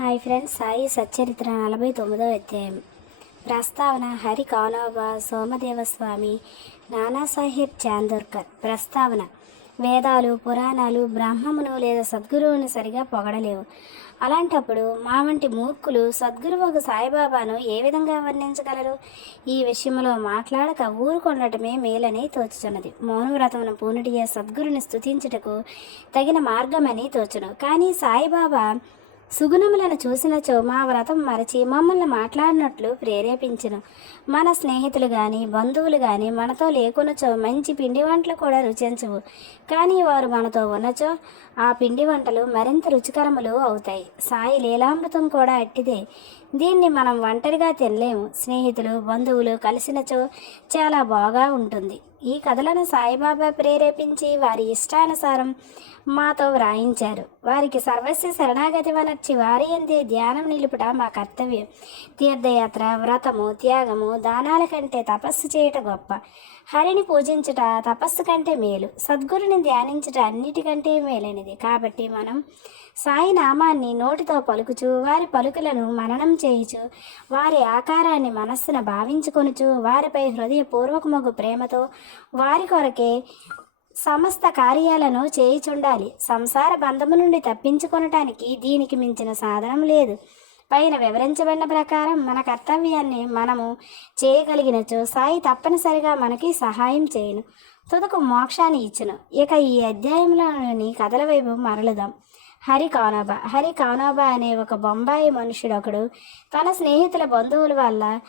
Hi friends Sai Satcharitra నలభై తొమ్మిదో అధ్యాయం. ప్రస్తావన హరి కానోబా సోమదేవస్వామి నానాసాహెబ్ చాందోర్కర్. ప్రస్తావన వేదాలు పురాణాలు బ్రహ్మమును లేదా సద్గురువును సరిగా పొగడలేవు. అలాంటప్పుడు మా వంటి మూర్ఖులు సద్గురువు సాయిబాబాను ఏ విధంగా వర్ణించగలరు? ఈ విషయంలో మాట్లాడక ఊరుకొనటమే మేలని తోచుచున్నది. మౌనవ్రతమును పూనుడియ సద్గురుని స్థుతించుటకు తగిన మార్గమని తోచును. కానీ సాయిబాబా సుగుణములను చూసినచో మా వ్రతం మరచి మమ్మల్ని మాట్లాడినట్లు ప్రేరేపించను. మన స్నేహితులు కానీ బంధువులు కానీ మనతో లేకునచో మంచి పిండి వంటలు కూడా రుచించవు. కానీ వారు మనతో ఉన్నచో ఆ పిండి వంటలు మరింత రుచికరములు అవుతాయి. సాయి లీలామృతం కూడా అట్టిదే. దీన్ని మనం ఒంటరిగా తినలేము. స్నేహితులు బంధువులు కలిసినచో చాలా బాగా ఉంటుంది. ఈ కథలను సాయిబాబా ప్రేరేపించి వారి ఇష్టానుసారం మాతో వ్రాయించారు. వారికి సర్వస్వ శరణాగతి వనర్చి వారి అందే ధ్యానం నిలుపుట మా కర్తవ్యం. తీర్థయాత్ర వ్రతము త్యాగము దానాల కంటే తపస్సు చేయుట గొప్ప. హరిని పూజించుట తపస్సు కంటే మేలు. సద్గురుని ధ్యానించుట అన్నిటికంటే మేలైనది. కాబట్టి మనం సాయి నామాన్ని నోటితో పలుకుచు వారి పలుకులను మననం చేయుచు వారి ఆకారాన్ని మనస్సున భావించుకొనుచు వారిపై హృదయపూర్వకమగు ప్రేమతో వారి కొరకే సమస్త కార్యాలను చేయిచుండాలి. సంసార బంధము నుండి తప్పించుకొనటానికి దీనికి మించిన సాధనం లేదు. పైన వివరించబడిన ప్రకారం మన కర్తవ్యాన్ని మనము చేయగలిగినచో సాయి తప్పనిసరిగా మనకి సహాయం చేయను. తుదకు మోక్షాన్ని ఇచ్చును. ఇక ఈ అధ్యాయంలోని కథల వైపు మరలుదాం. హరి కానోబా. హరి కానోబా అనే ఒక బొంబాయి మనుషుడు ఒకడు తన స్నేహితుల బంధువుల వల్ల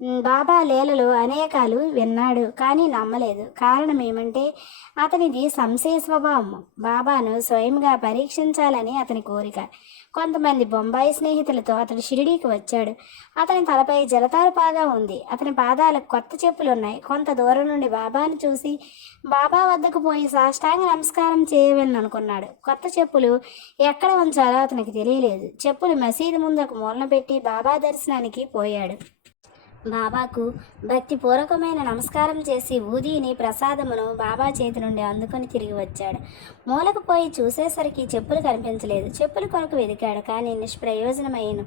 బాబా లీలలు అనేకాలు విన్నాడు కానీ నమ్మలేదు. కారణం ఏమంటే అతనిది సంశయ స్వభావం బాబాను స్వయంగా పరీక్షించాలని అతని కోరిక. కొంతమంది బొంబాయి స్నేహితులతో అతడు షిరిడీకి వచ్చాడు. అతని తలపై జలతారు పాగా ఉంది. అతని పాదాలకు కొత్త చెప్పులు ఉన్నాయి కొంత దూరం నుండి బాబాను చూసి బాబా వద్దకు పోయి సాష్టాంగ నమస్కారం చేయవలను అనుకున్నాడు. కొత్త చెప్పులు ఎక్కడ ఉంచాలో అతనికి తెలియలేదు. చెప్పులు మసీదు ముందు ఒక మూలన పెట్టి బాబా దర్శనానికి పోయాడు. బాబాకు భక్తిపూర్వకమైన నమస్కారం చేసి ఊదీని ప్రసాదమును బాబా చేతి నుండి అందుకొని తిరిగి వచ్చాడు. మూలకు పోయి చూసేసరికి చెప్పులు కనిపించలేదు. చెప్పులు కొరకు వెతికాడు కానీ నిష్ప్రయోజనమైన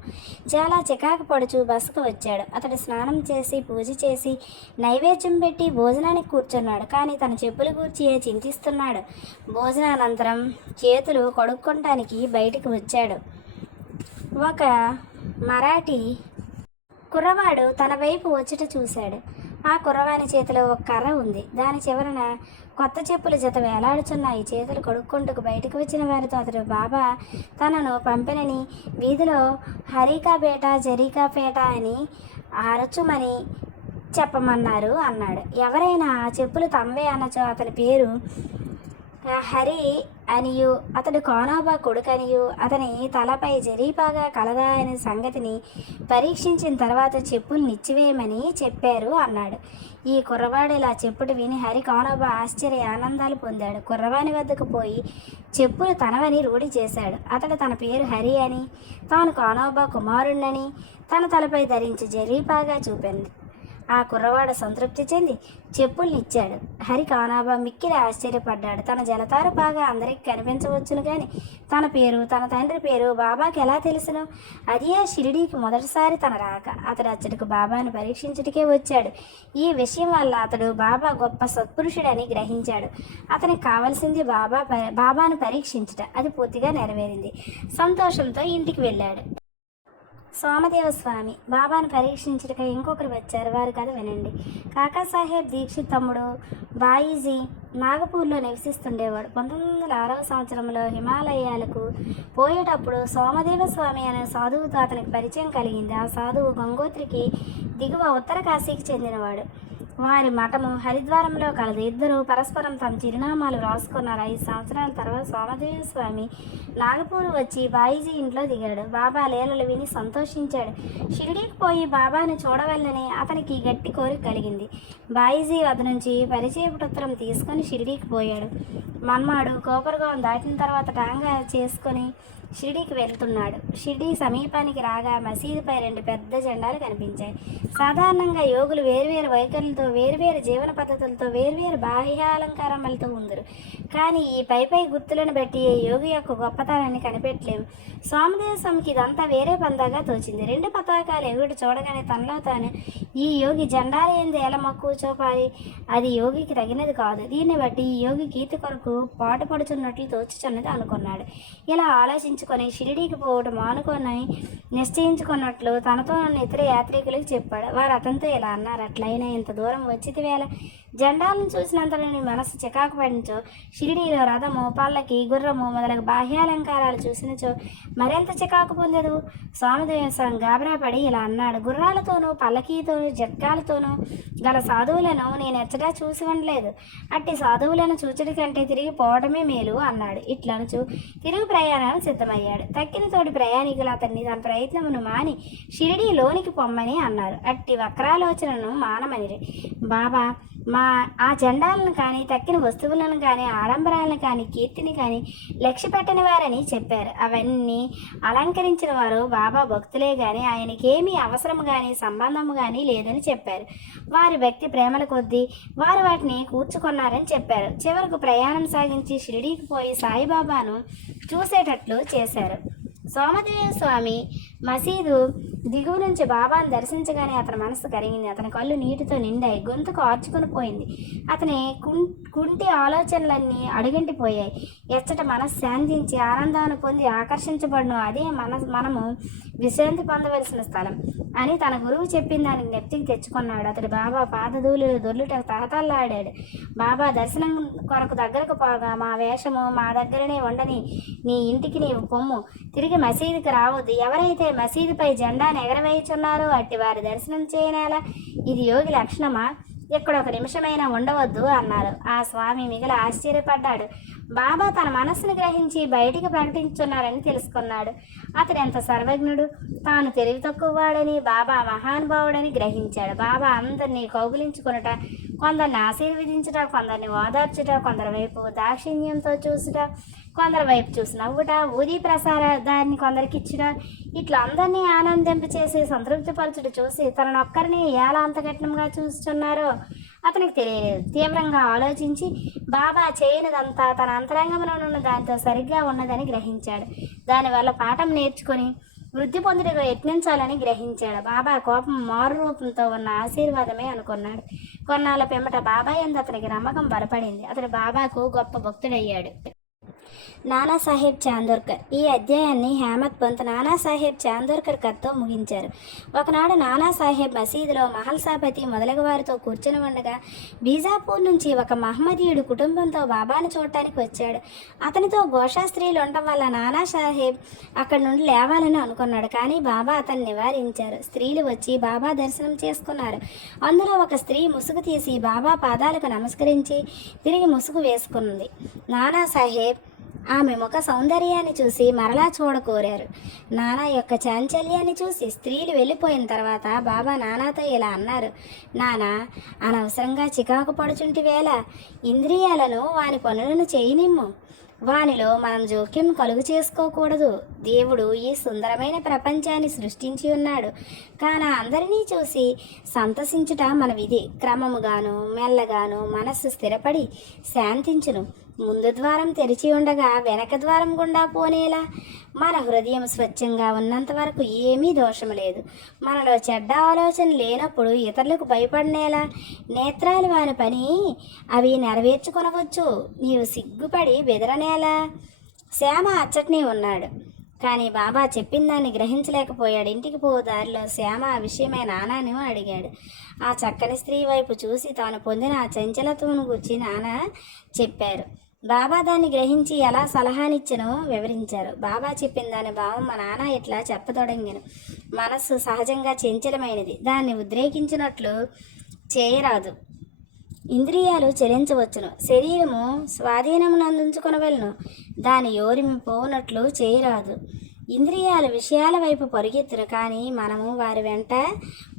చాలా చికాకు పడుచు బస్సుకు వచ్చాడు. అతడు స్నానం చేసి పూజ చేసి నైవేద్యం పెట్టి భోజనానికి కూర్చున్నాడు కానీ తన చెప్పులు గూర్చి చింతిస్తున్నాడు. భోజనానంతరం చేతులు కడుక్కోటానికి బయటికి వచ్చాడు. ఒక మరాఠీ కుర్రవాడు తన వైపు వచ్చుట చూశాడు. ఆ కుర్రవాని చేతిలో ఒక కర్ర ఉంది. దాని చివరన కొత్త చెప్పుల జత వేలాడుచున్నాయి. చేతులు కొడుక్కుంటూ బయటకు వచ్చిన వారితో అతడు బాబా తనను పంపినని వీధిలో హరికాపేట జరీకాపేట అని అరచుమని చెప్పమన్నారు అన్నాడు. ఎవరైనా ఆ చెప్పులు తమ్మే అనచో అతని పేరు హరి అనియు అతడు కోనాబా కొడుకనియు అతని తలపై జరీపాగా కలదా అనే సంగతిని పరీక్షించిన తర్వాత చెప్పులు నిచ్చివేయమని చెప్పారు అన్నాడు. ఈ కుర్రవాడు ఇలా చెప్పుడు విని హరి కోనబా ఆశ్చర్య ఆనందాలు పొందాడు. కుర్రవాని వద్దకు పోయి చెప్పులు తనవని రూఢి చేశాడు. అతడు తన పేరు హరి అని తాను కోనోబా కుమారుణ్ణని తన తలపై ధరించి జరీపాగా చూపింది. ఆ కుర్రవాడ సంతృప్తి చెంది చెప్పుల్నిచ్చాడు. హరి కానాబా మిక్కిలి ఆశ్చర్యపడ్డాడు. తన జలతార బాగా అందరికి కనిపించవచ్చును కానీ తన పేరు తన తండ్రి పేరు బాబాకి ఎలా తెలుసును? అది ఆ షిరిడీకి మొదటిసారి తన రాక. అతడు అచ్చటికి బాబాను పరీక్షించుటకే వచ్చాడు. ఈ విషయం వల్ల అతడు బాబా గొప్ప సత్పురుషుడని గ్రహించాడు. అతనికి కావలసింది బాబా బాబాను పరీక్షించుట. అది పూర్తిగా నెరవేరింది. సంతోషంతో ఇంటికి వెళ్ళాడు. సోమదేవ స్వామి బాబాను పరీక్షించటకై ఇంకొకరు వచ్చారు. వారి కథ వినండి. కాకాసాహెబ్ దీక్షిత్ తమ్ముడు బాయిజీ నాగపూర్లో నివసిస్తుండేవాడు. పంతొమ్మిది వందల ఆరవ సంవత్సరంలో హిమాలయాలకు పోయేటప్పుడు సోమదేవ స్వామి అనే సాధువుతో అతనికి పరిచయం కలిగింది. ఆ సాధువు గంగోత్రికి దిగువ ఉత్తర కాశీకి చెందినవాడు. వారి మఠము హరిద్వారంలో కలదు. ఇద్దరు పరస్పరం తమ చిరునామాలు రాసుకున్నారు. ఐదు సంవత్సరాల తర్వాత సోమదేవ స్వామి నాగపూర్ వచ్చి బాయిజీ ఇంట్లో దిగాడు. బాబా లీలలు విని సంతోషించాడు. షిరిడీకి పోయి బాబాను చూడవల్లని అతనికి గట్టి కోరిక కలిగింది. బాయిజీ వద్ద నుంచి పరిచయ తీసుకొని షిరిడీకి పోయాడు. మన్మాడు కోపరగాం దాటిన తర్వాత టాంగా చేసుకొని షిర్డీకి వెళ్తున్నాడు. షిరిడీ సమీపానికి రాగా మసీదుపై రెండు పెద్ద జెండాలు కనిపించాయి. సాధారణంగా యోగులు వేర్వేరు వైఖరులతో వేర్వేరు జీవన పద్ధతులతో వేర్వేరు బాహ్యాలంకారములతో ఉందరు. కానీ ఈ పై పై గుర్తులను బట్టి ఏ యోగి యొక్క గొప్పతనాన్ని కనిపెట్టలేము. స్వామిదేశంకి ఇదంతా వేరే పందాగా తోచింది. రెండు పతాకాలు ఎగుడు చూడగానే తనలో తాను ఈ యోగి జెండాలు ఏంది ఎలా మక్కువ చూపాలి? అది యోగికి తగినది కాదు. దీన్ని బట్టి ఈ యోగి కీర్తి కొరకు పాటుపడుచున్నట్లు తోచుచున్నది అనుకున్నాడు. ఇలా ఆలోచించుకొని షిరిడీకి పోవడం మానుకొని నిశ్చయించుకున్నట్లు తనతో ఉన్న ఇతర యాత్రికులకు చెప్పాడు. వారు అతనితో ఇలా అన్నారు అట్లయినా ఇంత దూరం వచ్చింది వేళ జెండాలను చూసినంతలోని మనసు చికాకు పడించో. షిరిడీలో రథము పల్లకి గుర్రము మొదలగు బాహ్యాలంకారాలు చూసినచో మరింత చికాకు పొందదు స్వామిదేవసం గాబరా పడి ఇలా అన్నాడు. గుర్రాలతోనూ పల్లకీతోనూ జట్కాలతోనూ గల సాధువులను నేను ఎచ్చటా చూసి ఉండలేదు. అట్టి సాధువులను చూచడి కంటే తిరిగి పోవడమే మేలు అన్నాడు. ఇట్లనుచు తిరుగు ప్రయాణాలు సిద్ధమయ్యాడు. తక్కిన తోటి ప్రయాణికులు అతన్ని తన ప్రయత్నమును మాని షిరిడీ లోనికి పొమ్మని అన్నారు. అట్టి వక్రాలోచనను మానమనిరి. బాబా మా ఆ జెండాలను కానీ తక్కిన వస్తువులను కానీ ఆడంబరాలను కానీ కీర్తిని కానీ లక్ష్య పెట్టని వారని చెప్పారు. అవన్నీ అలంకరించిన వారు బాబా భక్తులే కానీ ఆయనకేమీ అవసరం కానీ సంబంధం కానీ లేదని చెప్పారు. వారి భక్తి ప్రేమల కొద్దీ వారు వాటిని కూర్చుకున్నారని చెప్పారు. చివరకు ప్రయాణం సాగించి షిరిడీకి పోయి సాయిబాబాను చూసేటట్లు చేశారు. సోమదేవ స్వామి మసీదు దిగువ నుంచి బాబాను దర్శించగానే అతని మనసు కరిగింది. అతని కళ్ళు నీటితో నిండాయి. గొంతుకు ఆర్చుకుని పోయింది. అతని కుం- కుంటి ఆలోచనలన్నీ అడుగంటిపోయాయి. ఎచ్చట మనసు శాంతించి ఆనందాన్ని పొంది ఆకర్షించబడను అదే మన మనము విశ్రాంతి పొందవలసిన స్థలం అని తన గురువు చెప్పిన దానికి నెప్తికి తెచ్చుకున్నాడు. అతడు బాబా పాదధూలు దొర్లుట తహతల్లాడాడు. బాబా దర్శనం కొరకు దగ్గరకు పోగా మా వేషము మా దగ్గరనే ఉండని నీ ఇంటికి నీవు పొమ్ము. తిరిగి మసీదుకి రావద్దు. ఎవరైతే మసీదుపై జెండా ఎగరవేయుచున్నారో అట్టి వారి దర్శనం చేయనేలా ఇది యోగి లక్షణమా? ఇక్కడ ఒక నిమిషమైనా ఉండవద్దు అన్నారు. ఆ స్వామి మిగిలి ఆశ్చర్యపడ్డాడు. బాబా తన మనస్సును గ్రహించి బయటికి ప్రకటించున్నారని తెలుసుకున్నాడు. అతడు ఎంత సర్వజ్ఞుడు? తాను తెలివి తక్కువవాడని బాబా మహానుభావుడని గ్రహించాడు. బాబా అందరినీ కౌగులించుకునుట కొందరిని ఆశీర్వదించుట కొందరిని ఓదార్చుట కొందరి వైపు దాక్షిణ్యంతో చూసుట కొందరి వైపు చూసి నవ్వుట ఊది ప్రసాదాన్ని కొందరికి ఇచ్చుట ఇట్లా అందరినీ ఆనందింప చేసి సంతృప్తిపరచుట చూసి తనను ఒక్కరిని ఎలా అంత కఠినంగా చూస్తున్నారో అతనికి తెలియలేదు. తీవ్రంగా ఆలోచించి బాబా చేయనిదంతా తన అంతరంగంలో ఉన్న దానితో సరిగ్గా ఉన్నదని గ్రహించాడు. దానివల్ల పాఠం నేర్చుకొని వృద్ధి పొందుటకు యత్నించాలని గ్రహించాడు. బాబా కోపం మారు రూపంతో ఉన్న ఆశీర్వాదమే అనుకున్నాడు. కొన్నాళ్ళ పిమ్మట బాబా ఎందు అతనికి నమ్మకం బలపడింది. అతడు బాబాకు గొప్ప భక్తుడయ్యాడు. నానాసాహెబ్ చాందోర్కర్. ఈ అధ్యాయాన్ని హేమత్ పంత్ నానాసాహెబ్ చాందోర్కర్ కథతో ముగించారు. ఒకనాడు నానాసాహెబ్ మసీదులో మహల్సాపతి మొదలగు వారితో కూర్చుని ఉండగా బీజాపూర్ నుంచి ఒక మహమ్మదీయుడు కుటుంబంతో బాబాను చూడటానికి వచ్చాడు. అతనితో గోషా స్త్రీలు ఉండటం వల్ల నానాసాహెబ్ అక్కడి నుండి లేవాలని అనుకున్నాడు. కానీ బాబా అతన్ని నివారించారు. స్త్రీలు వచ్చి బాబా దర్శనం చేసుకున్నారు. అందులో ఒక స్త్రీ ముసుగు తీసి బాబా పాదాలకు నమస్కరించి తిరిగి ముసుగు వేసుకున్నది నానాసాహెబ్ ఆమె ముఖ సౌందర్యాన్ని చూసి మరలా చూడకోరారు. నానా యొక్క చాంచల్యాన్ని చూసి స్త్రీలు వెళ్ళిపోయిన తర్వాత బాబా నానాతో ఇలా అన్నారు. నానా అనవసరంగా చికాకు పడుచుంటి వేళ ఇంద్రియాలను వాని పనులను చేయనిమ్ము. వానిలో మనం జోక్యం కలుగు చేసుకోకూడదు. దేవుడు ఈ సుందరమైన ప్రపంచాన్ని సృష్టించి ఉన్నాడు. కాన అందరినీ చూసి సంతసించుట మన విధి. క్రమముగాను మెల్లగాను మనస్సు స్థిరపడి శాంతించును. ముందు ద్వారం తెరిచి ఉండగా వెనక ద్వారం గుండా పోనేలా? మన హృదయం స్వచ్ఛంగా ఉన్నంత వరకు ఏమీ దోషం లేదు. మనలో చెడ్డ ఆలోచన లేనప్పుడు ఇతరులకు భయపడనేలా? నేత్రాలు వారి పని. అవి నెరవేర్చుకొనవచ్చు. నీవు సిగ్గుపడి బెదరనేలా? శ్యామ అచ్చట్నే ఉన్నాడు. కానీ బాబా చెప్పిన దాన్ని గ్రహించలేకపోయాడు. ఇంటికి పో దారిలో శ్యామ ఆ విషయమై నానాను అడిగాడు. ఆ చక్కని స్త్రీ వైపు చూసి తాను పొందిన ఆ చంచలత్వం గురించి నాన్న చెప్పారు. బాబా దాన్ని గ్రహించి ఎలా సలహానిచ్చనో వివరించారు. బాబా చెప్పిన దాని భావం మా నాన్న ఇట్లా చెప్పతొడంగాను మనస్సు సహజంగా చంచలమైనది. దాన్ని ఉద్రేకించినట్లు చేయరాదు. ఇంద్రియాలు చెలించవచ్చును. శరీరము స్వాధీనమును అందించుకొనవలను దాని యోరిమి పోనట్లు చేయరాదు. ఇంద్రియాల విషయాల వైపు పరుగెత్తును కానీ మనము వారి వెంట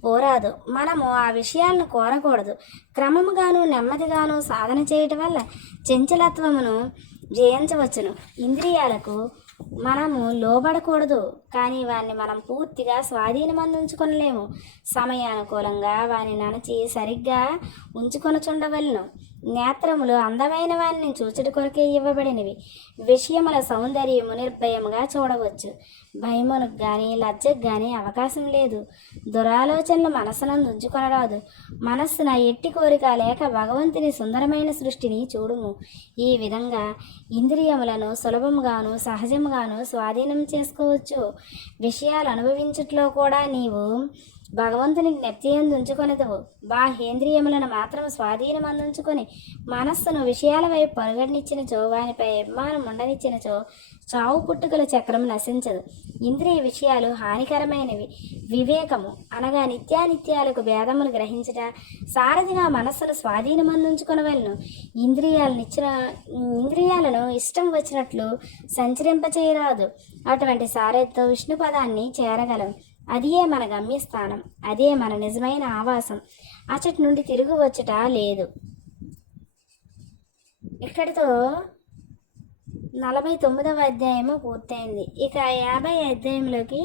పోరాదు. మనము ఆ విషయాలను కోరకూడదు. క్రమముగాను నెమ్మదిగాను సాధన చేయటం వల్ల చంచలత్వమును జయించవచ్చును. ఇంద్రియాలకు మనము లోబడకూడదు కానీ వారిని మనం పూర్తిగా స్వాధీనం అందించుకొనలేము సమయానుకూలంగా వారిని నణచి సరిగ్గా ఉంచుకొనుచుండవలను. నేత్రములు అందమైన వారిని చూచుట కొరకే ఇవ్వబడినవి. విషయముల సౌందర్యము నిర్భయముగా చూడవచ్చు. భయమునకు కానీ లజ్జకు కానీ అవకాశం లేదు. దురాలోచనలు మనసునందు ఉంచుకొనరాదు. మనస్సున ఎట్టి కోరిక లేక భగవంతుని సుందరమైన సృష్టిని చూడుము. ఈ విధంగా ఇంద్రియములను సులభముగాను సహజముగాను స్వాధీనం చేసుకోవచ్చు. విషయాలు అనుభవించుట్లో కూడా నీవు భగవంతుని నెత్తియందు ఉంచుకొనదవు బాహేంద్రియములను మాత్రం స్వాధీనం అందించుకొని మనస్సును విషయాల వైపు పరుగనిచ్చినచో వానిపై అభిమానం ఉండనిచ్చిన చో చావు పుట్టుకల చక్రం నశించదు. ఇంద్రియ విషయాలు హానికరమైనవి. వివేకము అనగా నిత్యానిత్యాలకు భేదములు గ్రహించట సారథిగా మనస్సును స్వాధీనం అందించుకొనవలను ఇంద్రియాలనిచ్చిన ఇంద్రియాలను ఇష్టం వచ్చినట్లు సంచరింపచేయరాదు. అటువంటి సారథితో విష్ణు పదాన్ని చేరగలం అదియే మన గమ్యస్థానం అదే మన నిజమైన ఆవాసం. అచ్చటి నుండి తిరిగి వచ్చట లేదు. ఇక్కడితో నలభై తొమ్మిదవ అధ్యాయము పూర్తయింది. ఇక యాభై అధ్యాయంలోకి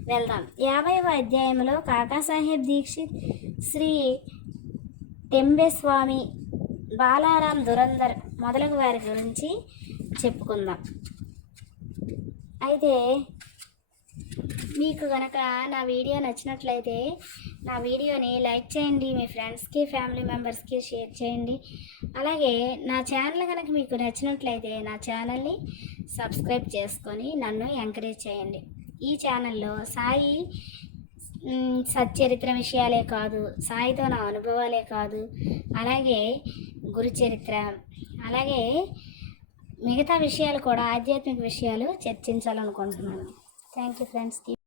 వెళ్దాం. యాభైవ అధ్యాయంలో కాకాసాహెబ్ దీక్షిత్ శ్రీ టెంబేస్వామి బాలారాం దురందర్ మొదలగు వారి గురించి చెప్పుకుందాం. అయితే మీకు కనుక నా వీడియో నచ్చినట్లయితే నా వీడియోని లైక్ చేయండి మీ ఫ్రెండ్స్కి ఫ్యామిలీ మెంబర్స్కి షేర్ చేయండి. అలాగే నా ఛానల్ కనుక మీకు నచ్చినట్లయితే నా ఛానల్ని సబ్స్క్రైబ్ చేసుకొని నన్ను ఎంకరేజ్ చేయండి. ఈ ఛానల్లో సాయి సచ్చరిత్ర విషయాలే కాదు సాయితో నా అనుభవాలే కాదు అలాగే గురు చరిత్ర అలాగే మిగతా విషయాలు కూడా ఆధ్యాత్మిక విషయాలు చర్చించాలనుకుంటున్నాను. థ్యాంక్ యూ ఫ్రెండ్స్కి.